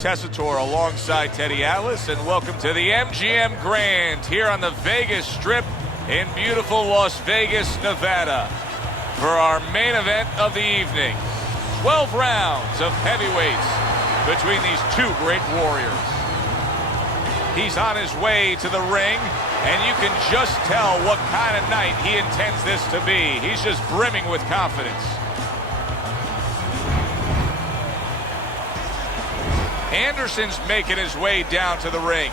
Tessitore alongside Teddy Atlas, and welcome to the MGM Grand here on the Vegas Strip in beautiful Las Vegas, Nevada, for our main event of the evening. 12 rounds of heavyweights between these two great warriors. He's on his way to the ring, and you can just tell what kind of night he intends this to be. He's just brimming with confidence. Anderson's making his way down to the ring,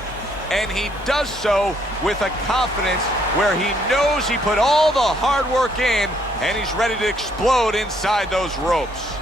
and he does so with a confidence where he knows he put all the hard work in, and he's ready to explode inside those ropes.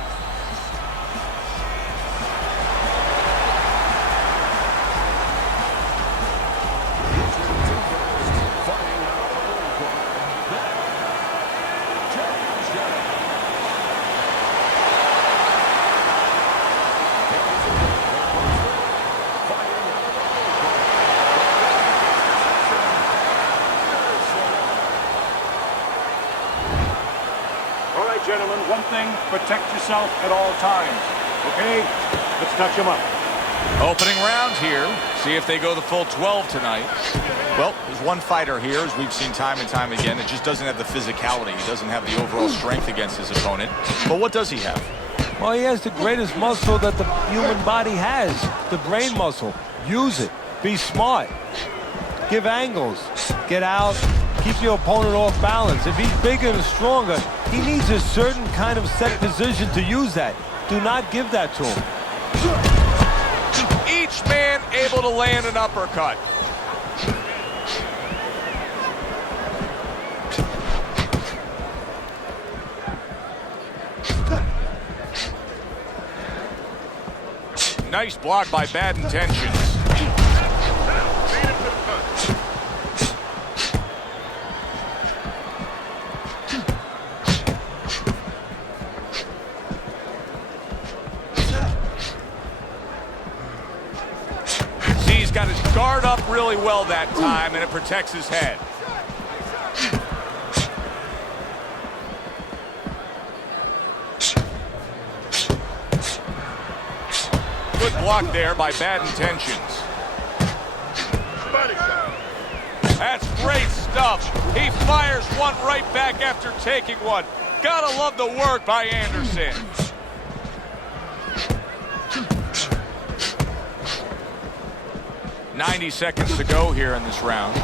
Gentlemen, one thing, protect yourself at all times. Okay? Let's touch them up. Opening round here. See if they go the full 12 tonight. Well, there's one fighter here, as we've seen time and time again, that just doesn't have the physicality. He doesn't have the overall strength against his opponent. But what does he have? Well, he has the greatest muscle that the human body has, the brain muscle. Use it. Be smart. Give angles. Get out. Keep your opponent off balance. If he's bigger and stronger, he needs a certain kind of set position to use that. Do not give that to him. Each man able to land an uppercut. Nice block by Bad Intentions. Got his guard up really well that time, and it protects his head. Good block there by Bad Intentions. That's great stuff. He fires one right back after taking one. Gotta love the work by Anderson. 90 seconds to go here in this round.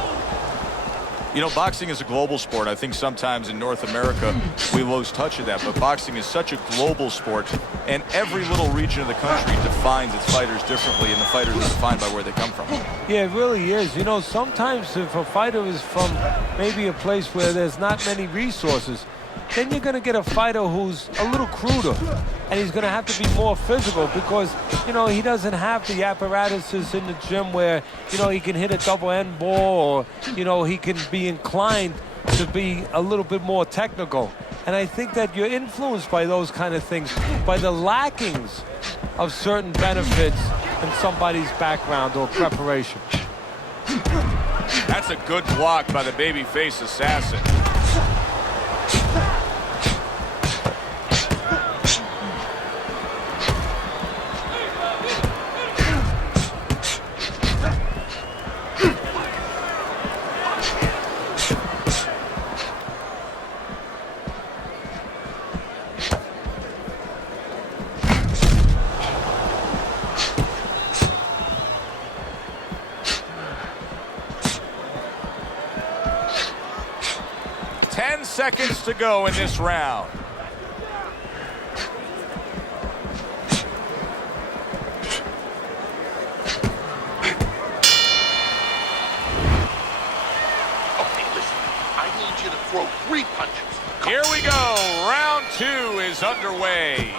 You know, boxing is a global sport. I think sometimes in North America we lose touch of that, but boxing is such a global sport, and every little region of the country defines its fighters differently, and the fighters are defined by where they come from. Yeah, it really is. You know, sometimes if a fighter is from maybe a place where there's not many resources, then you're going to get a fighter who's a little cruder, and he's going to have to be more physical because, you know, he doesn't have the apparatuses in the gym where, you know, he can hit a double end ball, or, you know, he can be inclined to be a little bit more technical. And I think that you're influenced by those kind of things, by the lackings of certain benefits in somebody's background or preparation. That's a good block by the babyface assassin. Seconds to go in this round. Okay, listen. I need you to throw 3 punches. Here we go. Round 2 is underway.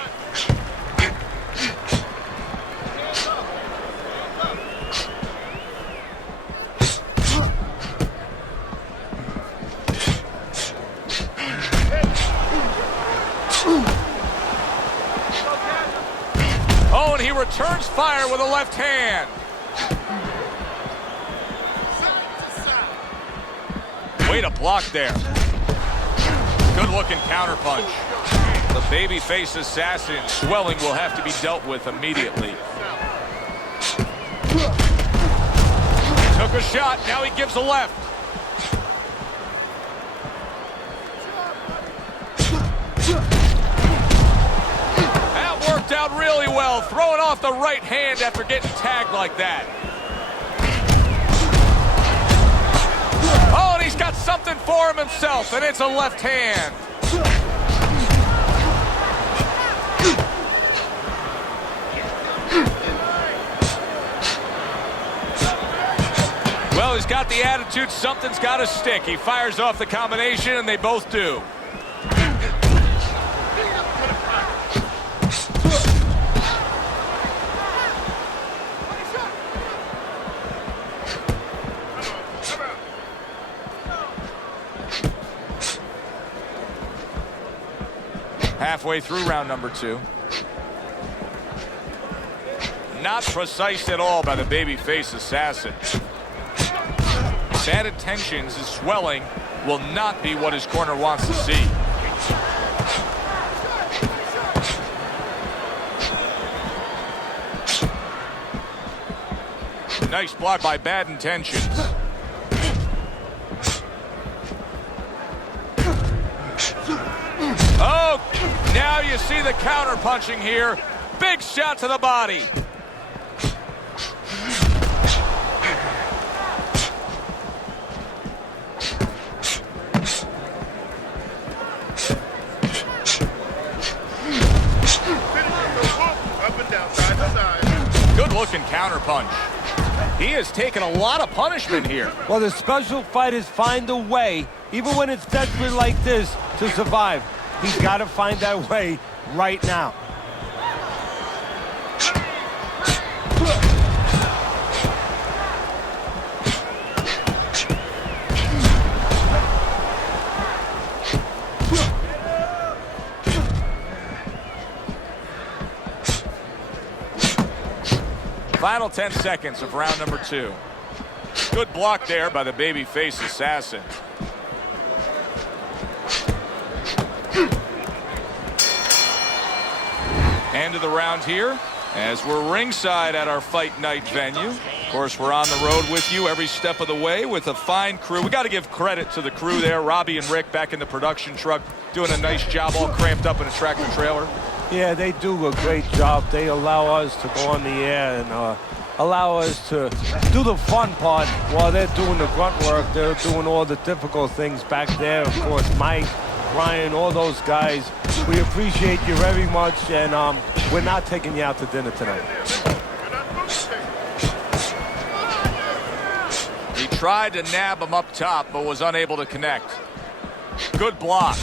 Oh, and he returns fire with a left hand. Way to block there. Good-looking counterpunch. The babyface assassin swelling will have to be dealt with immediately. Took a shot, now he gives a left. That worked out really well, throwing off the right hand after getting tagged like that. Oh, and he's got something for him himself, and it's a left hand. Well, he's got the attitude, something's got to stick. He fires off the combination, and they both do. Halfway through round number 2. Not precise at all by the babyface assassin. Bad intentions, his swelling will not be what his corner wants to see. Nice block by bad intentions. Oh, now you see the counter punching here. Big shot to the body. Good looking counter punch. He has taken a lot of punishment here. Well, the special fighters find a way, even when it's desperate like this, to survive. He's got to find that way right now. Final 10 seconds of round number 2. Good block there by the babyface assassin. End of the round here as we're ringside at our fight night venue. Of course, we're on the road with you every step of the way with a fine crew. We got to give credit to the crew there. Robbie and Rick back in the production truck doing a nice job, all cramped up in a tractor trailer. Yeah, they do a great job. They allow us to go on the air and allow us to do the fun part while they're doing the grunt work. They're doing all the difficult things back there. Of course, Mike, Brian, all those guys. We appreciate you very much, and we're not taking you out to dinner tonight. He tried to nab him up top, but was unable to connect. Good block.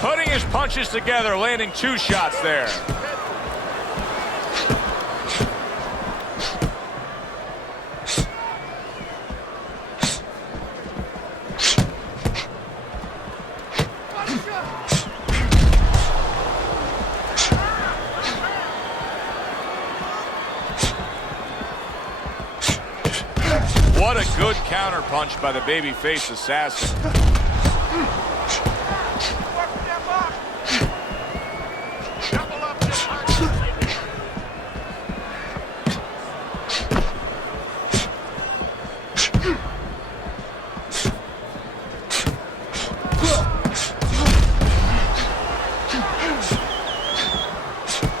Putting his punches together, landing 2 shots there. What a good counter punch by the babyface assassin.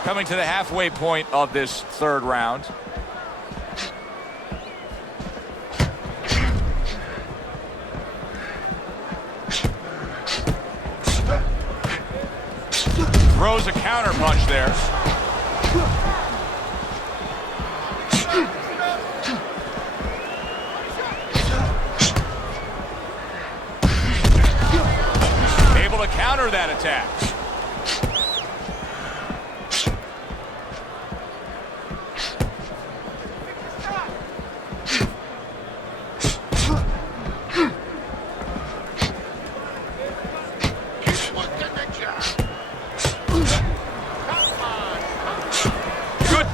Coming to the halfway point of this 3rd round. Throws a counter punch there. Able to counter that attack.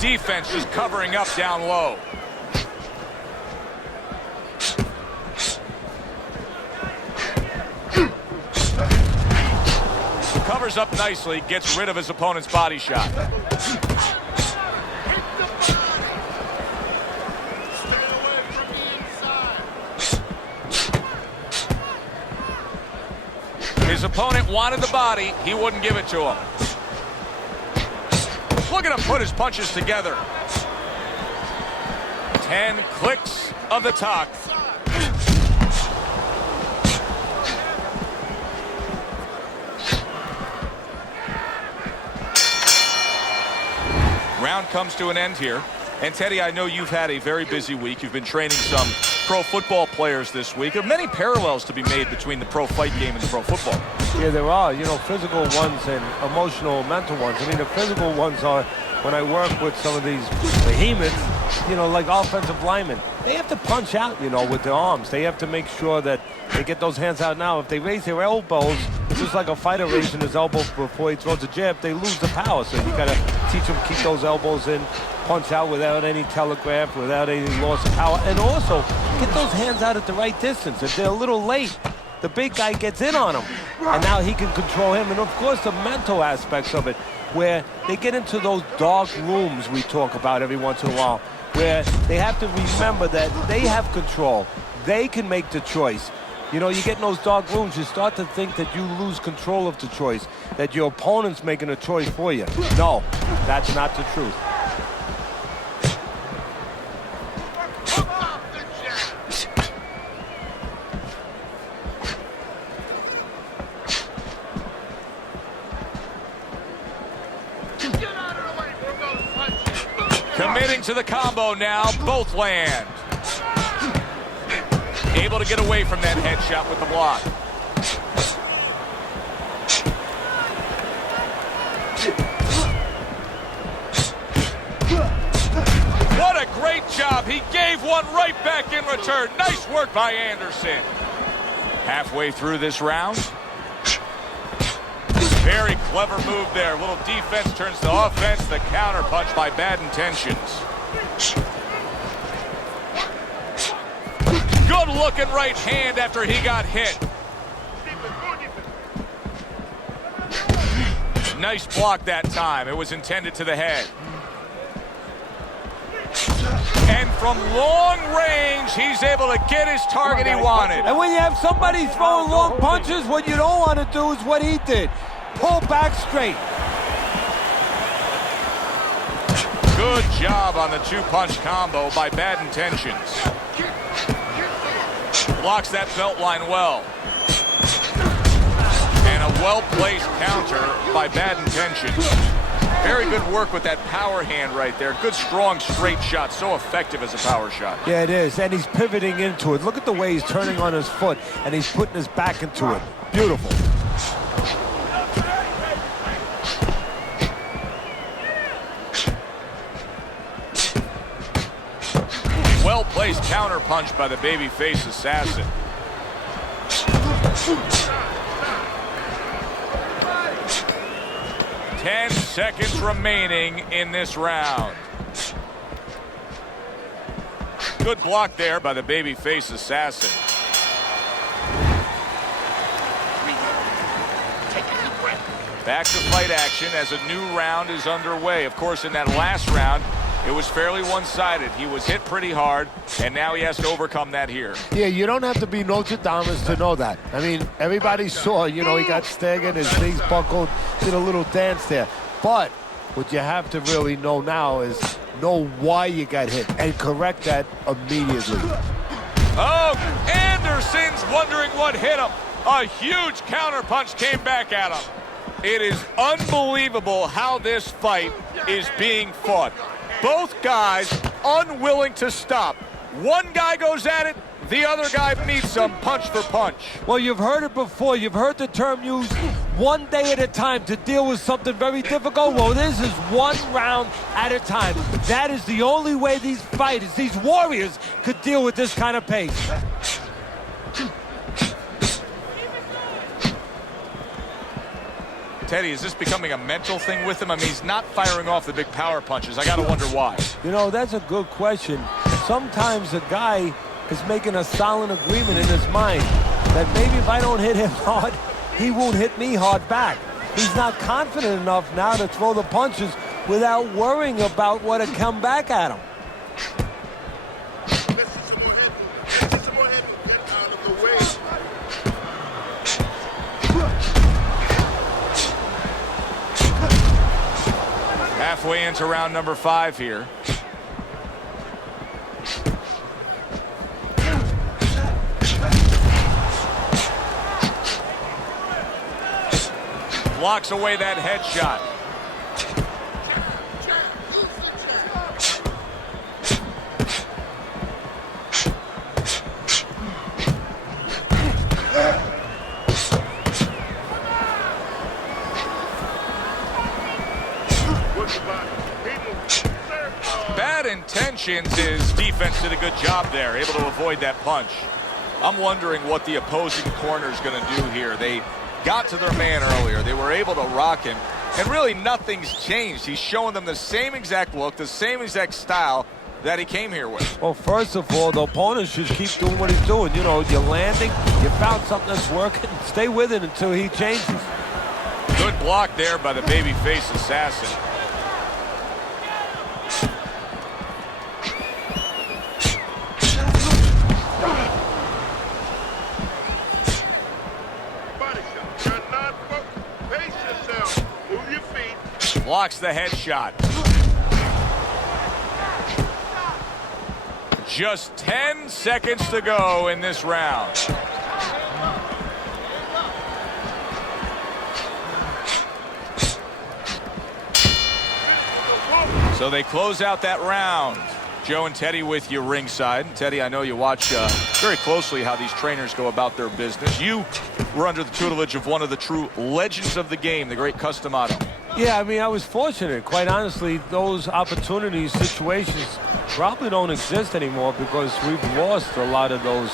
Defense just covering up down low. covers up nicely, gets rid of his opponent's body shot. His opponent wanted the body. He wouldn't give it to him. Look at him put his punches together. 10 clicks of the talk. Round comes to an end here. And Teddy, I know you've had a very busy week. You've been training some pro football players this week. There are many parallels to be made between the pro fight game and the pro football. Yeah, there are. You know, physical ones and emotional, mental ones. I mean, the physical ones are when I work with some of these behemoths, you know, like offensive linemen. They have to punch out, you know, with their arms. They have to make sure that they get those hands out now. If they raise their elbows, just like a fighter raising his elbow before he throws a jab, they lose the power. So you got to teach them keep those elbows in, punch out without any telegraph, without any loss of power, and also get those hands out at the right distance. If they're a little late, the big guy gets in on him, and now he can control him. And of course, the mental aspects of it, where they get into those dark rooms we talk about every once in a while, where they have to remember that they have control. They can make the choice. You know, you get in those dark rooms, you start to think that you lose control of the choice, that your opponent's making a choice for you. No, that's not the truth. Committing to the combo now, both land. Able to get away from that headshot with the block. What a great job. He gave one right back in return. Nice work by Anderson. Halfway through this round. Very clever move there. A little defense turns to offense. The counter punch by Bad Intentions. Good looking right hand after he got hit. Nice block that time. It was intended to the head. And from long range, he's able to get his target he wanted. And when you have somebody throwing long punches, what you don't want to do is what he did. Pull back straight. Good job on the two-punch combo by Bad Intentions. Blocks that belt line well. And a well-placed counter by Bad Intentions. Very good work with that power hand right there. Good, strong, straight shot. So effective as a power shot. Yeah, it is. And he's pivoting into it. Look at the way he's turning on his foot, and he's putting his back into it. Beautiful. Well-placed counter punch by the babyface assassin. Ten seconds remaining in this round. Good block there by the babyface assassin. Back to fight action as a new round is underway. Of course, in that last round, it was fairly one-sided. He was hit pretty hard, and now he has to overcome that here. Yeah, you don't have to be Nostradamus to know that. I mean, everybody saw, you know, he got staggered, his knees buckled, did a little dance there. But what you have to really know now is know why you got hit and correct that immediately. Oh, Anderson's wondering what hit him. A huge counterpunch came back at him. It is unbelievable how this fight is being fought. Both guys unwilling to stop. One guy goes at it, the other guy meets him punch for punch. Well, you've heard it before. You've heard the term used, one day at a time to deal with something very difficult. Well, this is one round at a time. That is the only way these fighters, these warriors, could deal with this kind of pace. Teddy, is this becoming a mental thing with him? I mean, he's not firing off the big power punches. I got to wonder why. You know, that's a good question. Sometimes a guy is making a silent agreement in his mind that maybe if I don't hit him hard, he won't hit me hard back. he's not confident enough now to throw the punches without worrying about what had come back at him. Halfway into round number 5 here. Blocks away that headshot. Bad intentions. His defense did a good job there, able to avoid that punch. I'm wondering what the opposing corner is going to do here. They got to their man earlier. They were able to rock him, and really nothing's changed. He's showing them the same exact look, the same exact style that he came here with. Well, first of all, the opponent should keep doing what he's doing. You know, you're landing, you found something that's working, stay with it until he changes. Good block there by the babyface assassin. Blocks the headshot. Just 10 seconds to go in this round. So they close out that round. Joe and Teddy with you ringside. Teddy, I know you watch very closely how these trainers go about their business. You were under the tutelage of one of the true legends of the game, the great Cus D'Amato. Yeah, I mean, I was fortunate. Quite honestly, those opportunities, situations probably don't exist anymore because we've lost a lot of those,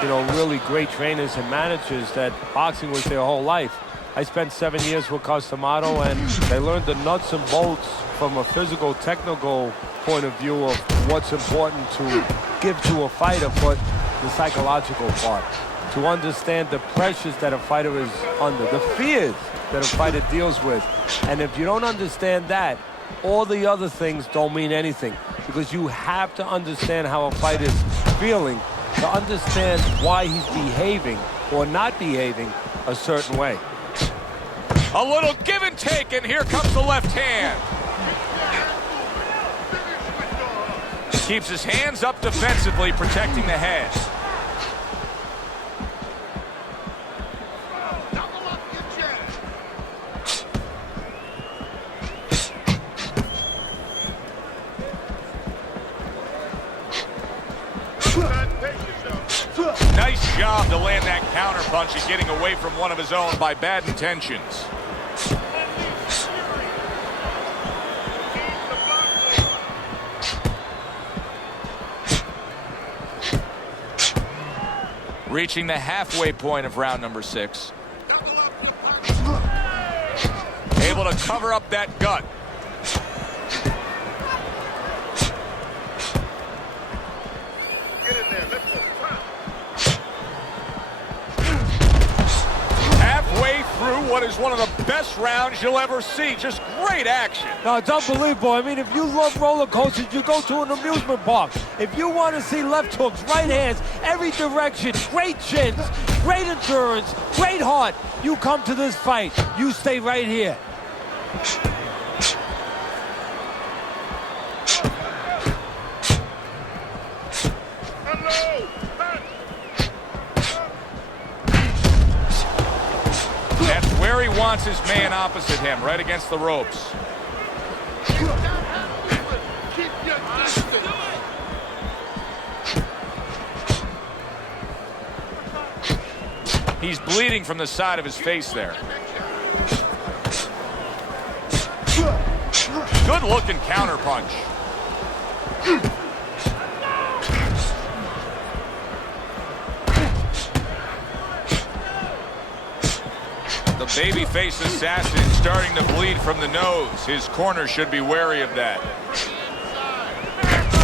you know, really great trainers and managers that boxing was their whole life. I spent 7 years with Cus D'Amato, and they learned the nuts and bolts from a physical, technical point of view of what's important to give to a fighter, but the psychological part. To understand the pressures that a fighter is under, the fears that a fighter deals with. And if you don't understand that, all the other things don't mean anything, because you have to understand how a fighter is feeling to understand why he's behaving or not behaving a certain way. A little give and take, and here comes the left hand. Keeps his hands up defensively, protecting the head. Nice job to land that counter punch and getting away from one of his own by bad intentions. Reaching the halfway point of round number 6. Able to cover up that gut. Get in there, let's go. Halfway through what is one of the best rounds you'll ever see. Just great action. No, it's unbelievable. I mean, if you love roller coasters, you go to an amusement park. If you want to see left hooks, right hands, every direction, great chins, great endurance, great heart, you come to this fight. You stay right here. That's where he wants his man opposite him, right against the ropes. Keep your distance. He's bleeding from the side of his face there. Good looking counter punch. The babyface assassin starting to bleed from the nose. His corner should be wary of that.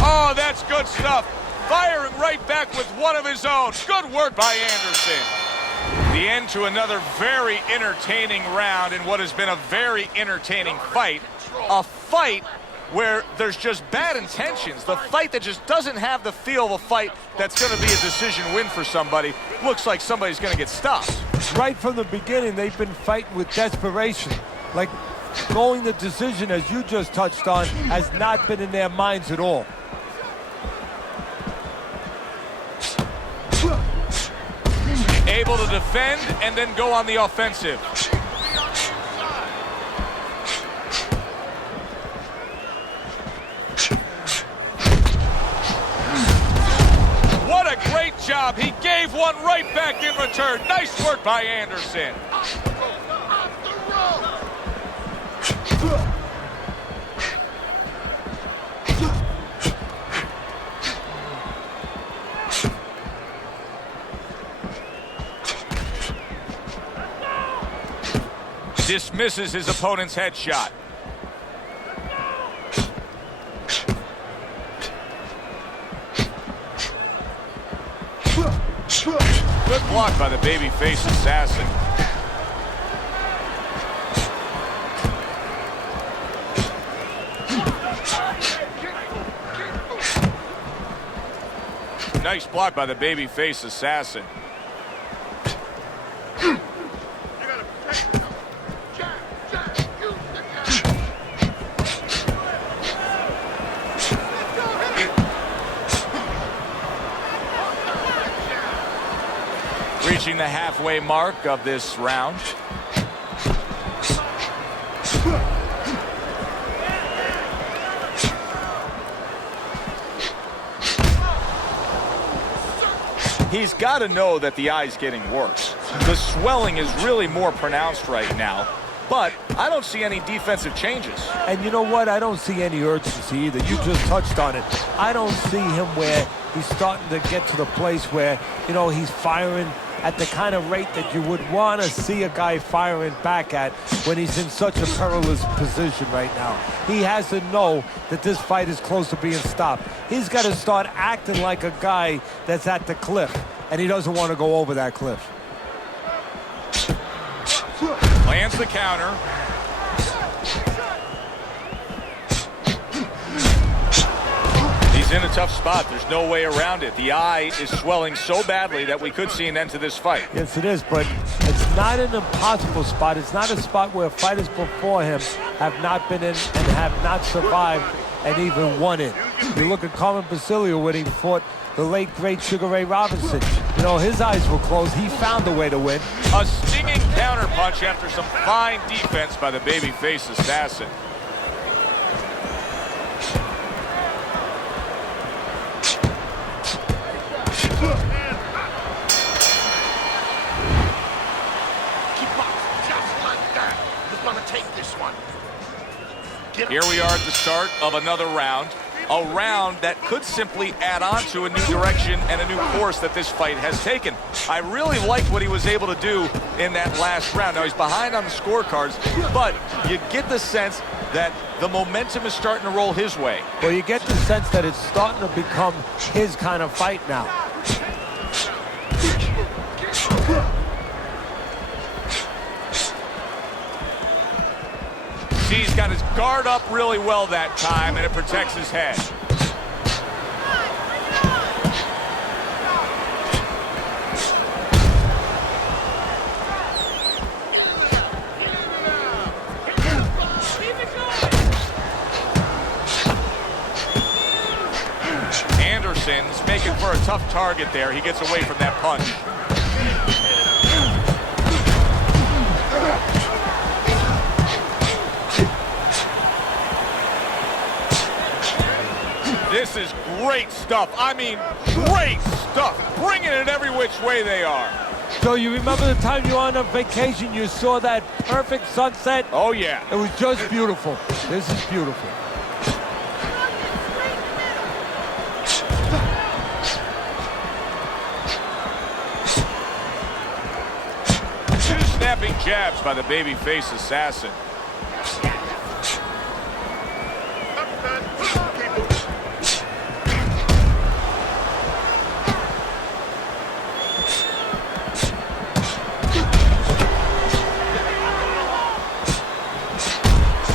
Oh, that's good stuff. Firing right back with one of his own. Good work by Anderson. The end to another very entertaining round in what has been a very entertaining fight. A fight where there's just bad intentions. The fight that just doesn't have the feel of a fight that's going to be a decision win for somebody. Looks like somebody's going to get stopped. Right from the beginning, they've been fighting with desperation. Like going the decision, as you just touched on, has not been in their minds at all. Able to defend and then go on the offensive. What a great job. He gave one right back in return. Nice work by Anderson. Dismisses his opponent's headshot. Good block by the babyface assassin. Nice block by the babyface assassin. Reaching the halfway mark of this round. He's got to know that the eye's getting worse. The swelling is really more pronounced right now, but I don't see any defensive changes. And you know what? I don't see any urgency either. You just touched on it. I don't see him where he's starting to get to the place where, you know, he's firing at the kind of rate that you would want to see a guy firing back at when he's in such a perilous position right now. He has to know that this fight is close to being stopped. He's got to start acting like a guy that's at the cliff, and he doesn't want to go over that cliff. Lands the counter. He's in a tough spot. There's no way around it. The eye is swelling so badly that we could see an end to this fight. Yes, it is, but it's not an impossible spot. It's not a spot where fighters before him have not been in and have not survived and even won it. You look at Carmen Basilio when he fought the late, great Sugar Ray Robinson. You know, his eyes were closed. He found a way to win. A stinging counterpunch after some fine defense by the babyface assassin. Here we are at the start of another round. A round that could simply add on to a new direction and a new course that this fight has taken. I really liked what he was able to do in that last round. Now, he's behind on the scorecards, but you get the sense that the momentum is starting to roll his way. Well, you get the sense that it's starting to become his kind of fight now. He's got his guard up really well that time, and it protects his head. Anderson's making for a tough target there. He gets away from that punch. This is great stuff. I mean, great stuff. Bringing it every which way they are. So you remember the time you were on a vacation, you saw that perfect sunset? Oh, yeah. It was just beautiful. This is beautiful. Two snapping jabs by the babyface assassin.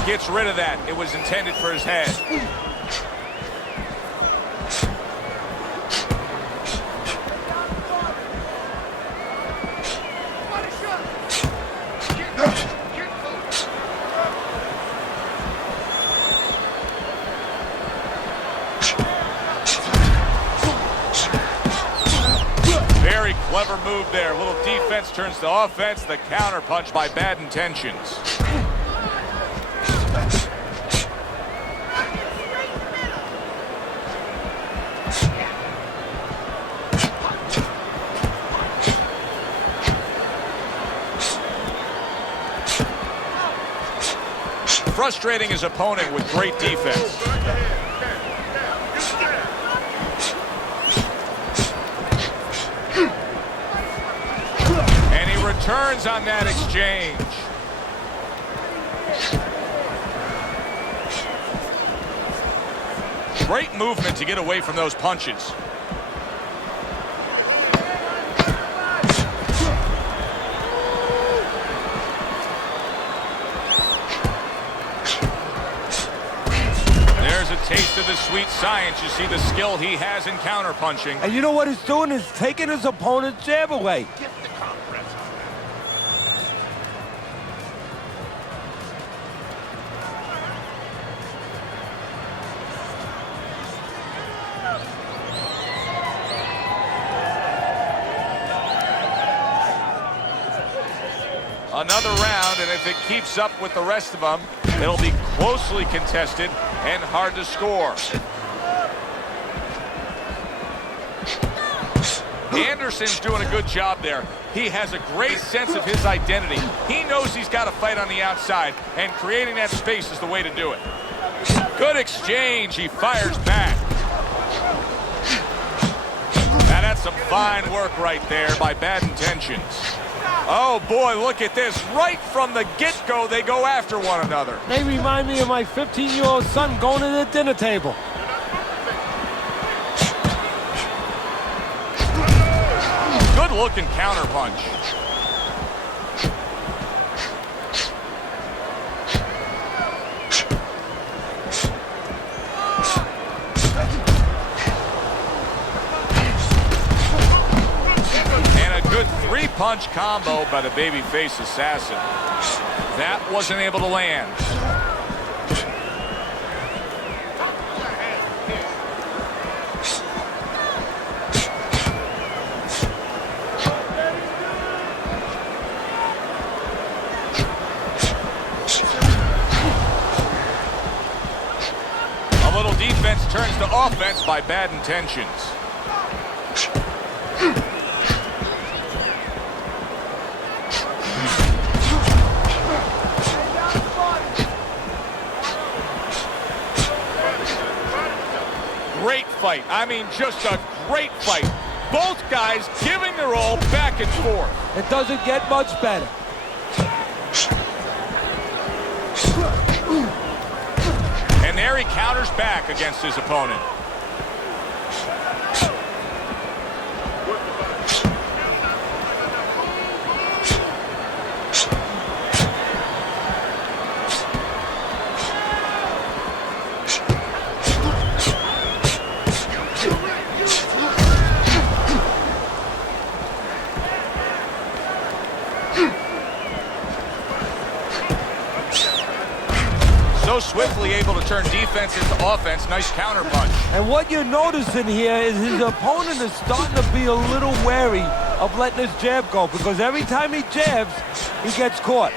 gets rid of that. It was intended for his head. Very clever move there. A little defense turns to offense. The counter punch by bad intentions. Frustrating his opponent with great defense. And he returns on that exchange. Great movement to get away from those punches. Taste of the sweet science. You see the skill he has in counterpunching. And you know what he's doing is taking his opponent's jab away. Get the compress. Another round, and if it keeps up with the rest of them, it'll be closely contested and hard to score. Anderson's doing a good job there. He has a great sense of his identity. He knows he's got to fight on the outside, and creating that space is the way to do it. Good exchange. He fires back. Now that's some fine work right there by bad intentions. Oh, boy, look at this. Right from the get-go, they go after one another. They remind me of my 15-year-old son going to the dinner table. Good-looking counterpunch. Good three-punch combo by the babyface assassin. That wasn't able to land. A little defense turns to offense by bad intentions. Great fight. I mean, just a great fight. Both guys giving their all back and forth. It doesn't get much better. And there he counters back against his opponent. So swiftly able to turn defense into offense. Nice counterpunch. And what you're noticing here is his opponent is starting to be a little wary of letting his jab go, because every time he jabs, he gets caught.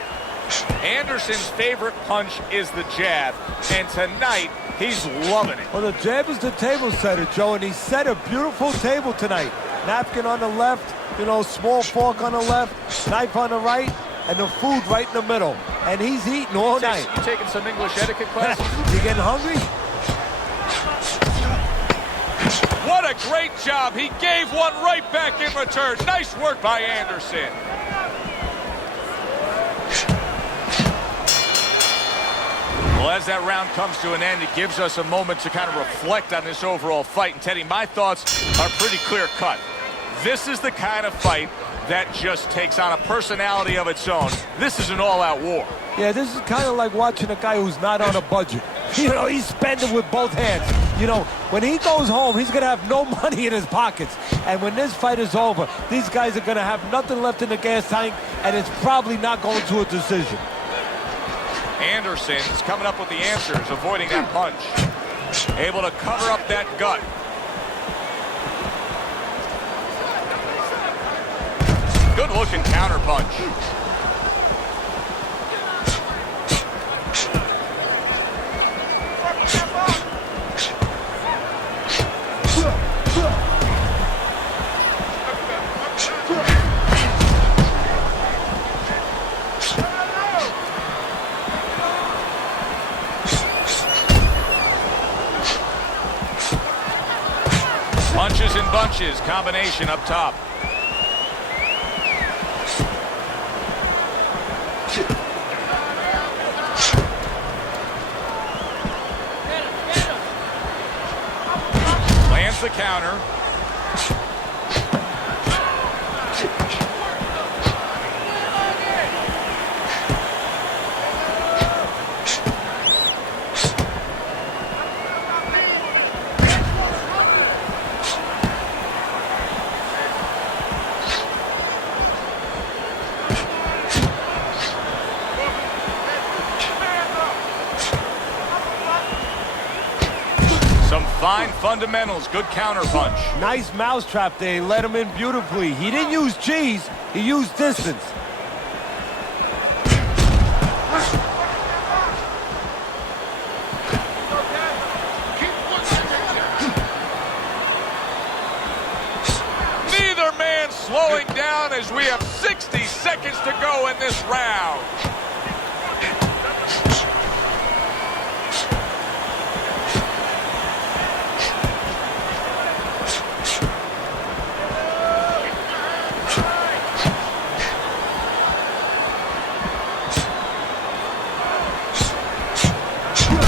Anderson's favorite punch is the jab, and tonight he's loving it. Well, the jab is the table setter, Joe, and he set a beautiful table tonight. Napkin on the left, you know, small fork on the left, knife on the right, and the food right in the middle. And he's eating all night. You taking some English etiquette classes? You getting hungry? What a great job. He gave one right back in return. Nice work by Anderson. Well, as that round comes to an end, it gives us a moment to kind of reflect on this overall fight. And Teddy, my thoughts are pretty clear cut. This is the kind of fight that just takes on a personality of its own. This is an all-out war. Yeah, this is kind of like watching a guy who's not on a budget. You know, he's spending with both hands. You know, when he goes home, he's going to have no money in his pockets. And when this fight is over, these guys are going to have nothing left in the gas tank, and it's probably not going to a decision. Anderson's coming up with the answers, avoiding that punch. Able to cover up that gut. Good-looking counter punch. Punches and bunches, combination up top. Lands the counter. Some fine fundamentals, good counter punch. Nice mousetrap there. He let him in beautifully. He didn't use cheese. He used distance. Neither man slowing down as we have 60 seconds to go in this round.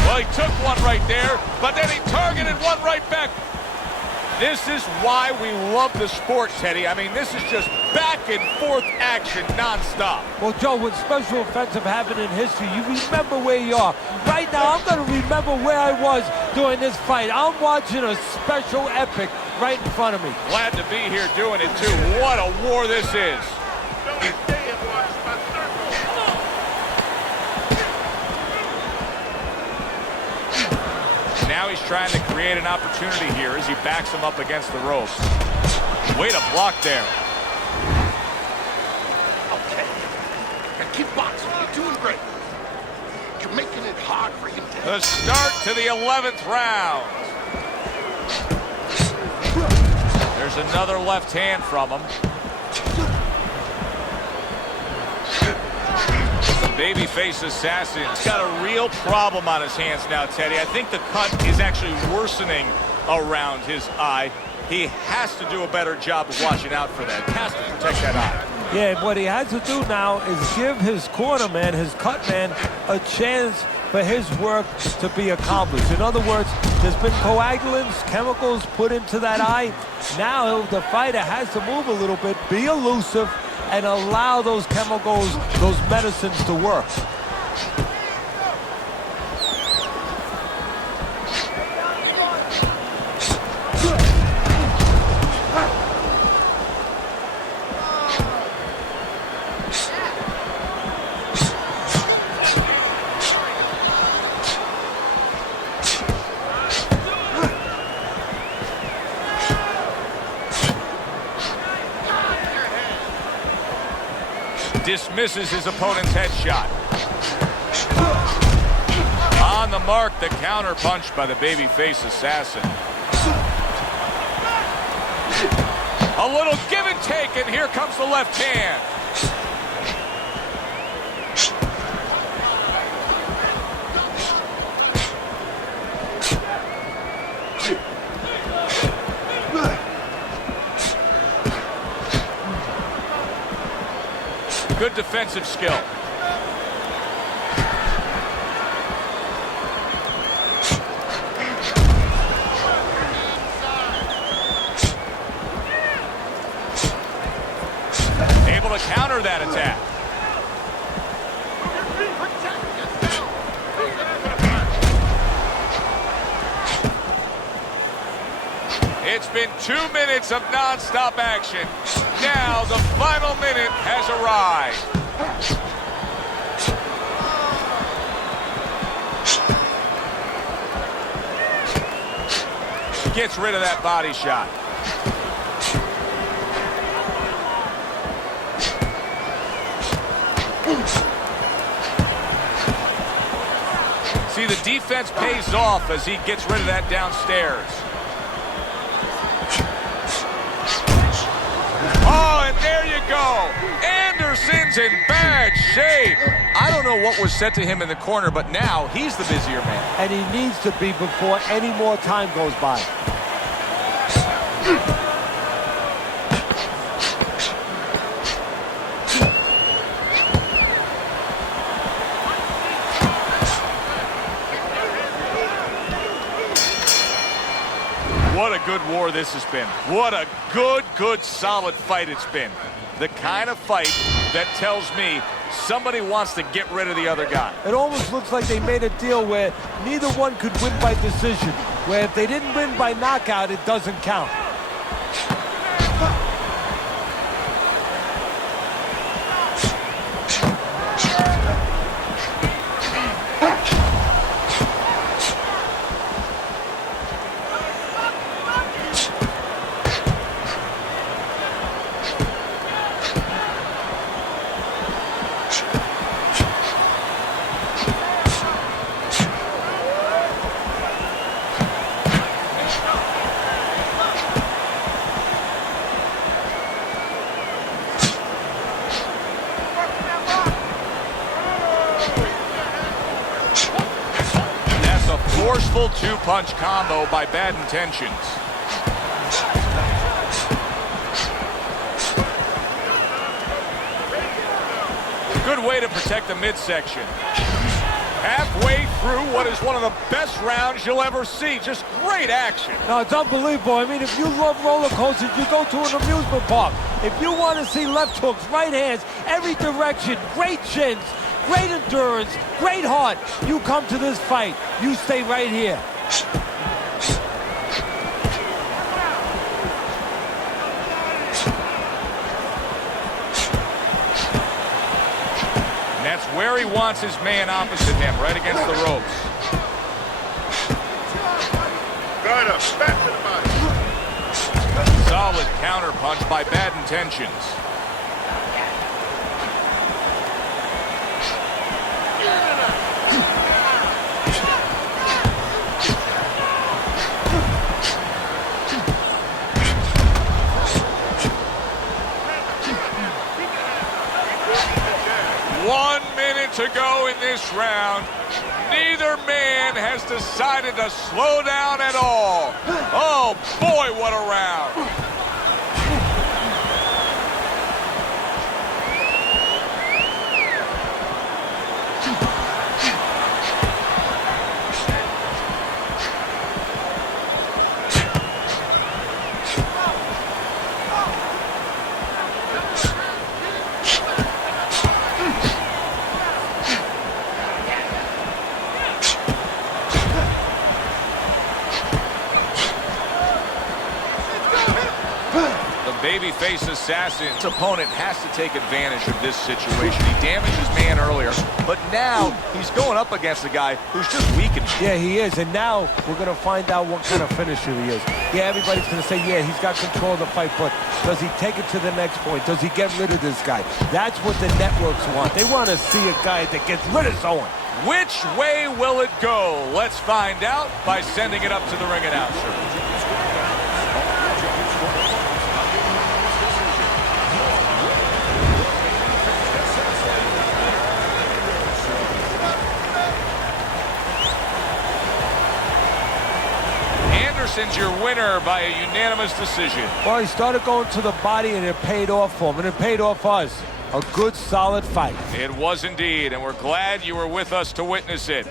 Well, he took one right there, but then he targeted one right back. This is why we love the sport, Teddy. I mean, this is just back and forth action nonstop. Well, Joe, when special effects have happened in history, you remember where you are. Right now, I'm going to remember where I was during this fight. I'm watching a special epic right in front of me. Glad to be here doing it, too. What a war this is. Now he's trying to create an opportunity here as he backs him up against the ropes. Way to block there. Okay. And keep boxing. You're doing great. You're making it hard for him to... The start to the 11th round. There's another left hand from him. Babyface assassin's got a real problem on his hands now, Teddy. I think the cut is actually worsening around his eye. He has to do a better job of watching out for that. Has to protect that eye. Yeah, what he has to do now is give his corner man, his cut man, a chance for his work to be accomplished. In other words, there's been coagulants, chemicals put into that eye. Now the fighter has to move a little bit, be elusive, and allow those chemicals, those medicines to work. Dismisses his opponent's headshot. On the mark, the counter punch by the babyface assassin. A little give and take, and here comes the left hand. Good defensive skill. It's been 2 minutes of non-stop action. Now the final minute has arrived. Gets rid of that body shot. See, the defense pays off as he gets rid of that downstairs. Oh, and there you go. Anderson's in bad shape. I don't know what was said to him in the corner, but now he's the busier man. And he needs to be before any more time goes by. What a good war this has been. What a good, solid fight it's been. The kind of fight that tells me somebody wants to get rid of the other guy. It almost looks like they made a deal where neither one could win by decision, where if they didn't win by knockout, it doesn't count. Forceful two-punch combo by Bad Intentions. Good way to protect the midsection. Halfway through what is one of the best rounds you'll ever see. Just great action. No, it's unbelievable. I mean, if you love roller coasters, you go to an amusement park. If you want to see left hooks, right hands, every direction, great chins, great endurance, great heart, you come to this fight. You stay right here. And that's where he wants his man opposite him, right against the ropes. Right up, back to the body. Solid counter punch by Bad Intentions. To go in this round. Neither man has decided to slow down at all. Oh boy, what a round. Babyface assassin. His opponent has to take advantage of this situation. He damaged his man earlier, but now he's going up against a guy who's just weakened. Yeah, he is, and now we're going to find out what kind of finisher he is. Yeah, everybody's going to say, yeah, he's got control of the fight, but does he take it to the next point? Does he get rid of this guy? That's what the networks want. They want to see a guy that gets rid of someone. Which way will it go? Let's find out by sending it up to the ring announcer. Anderson's your winner by a unanimous decision. Well, he started going to the body, and it paid off for him, and it paid off us. A good, solid fight. It was indeed, and we're glad you were with us to witness it.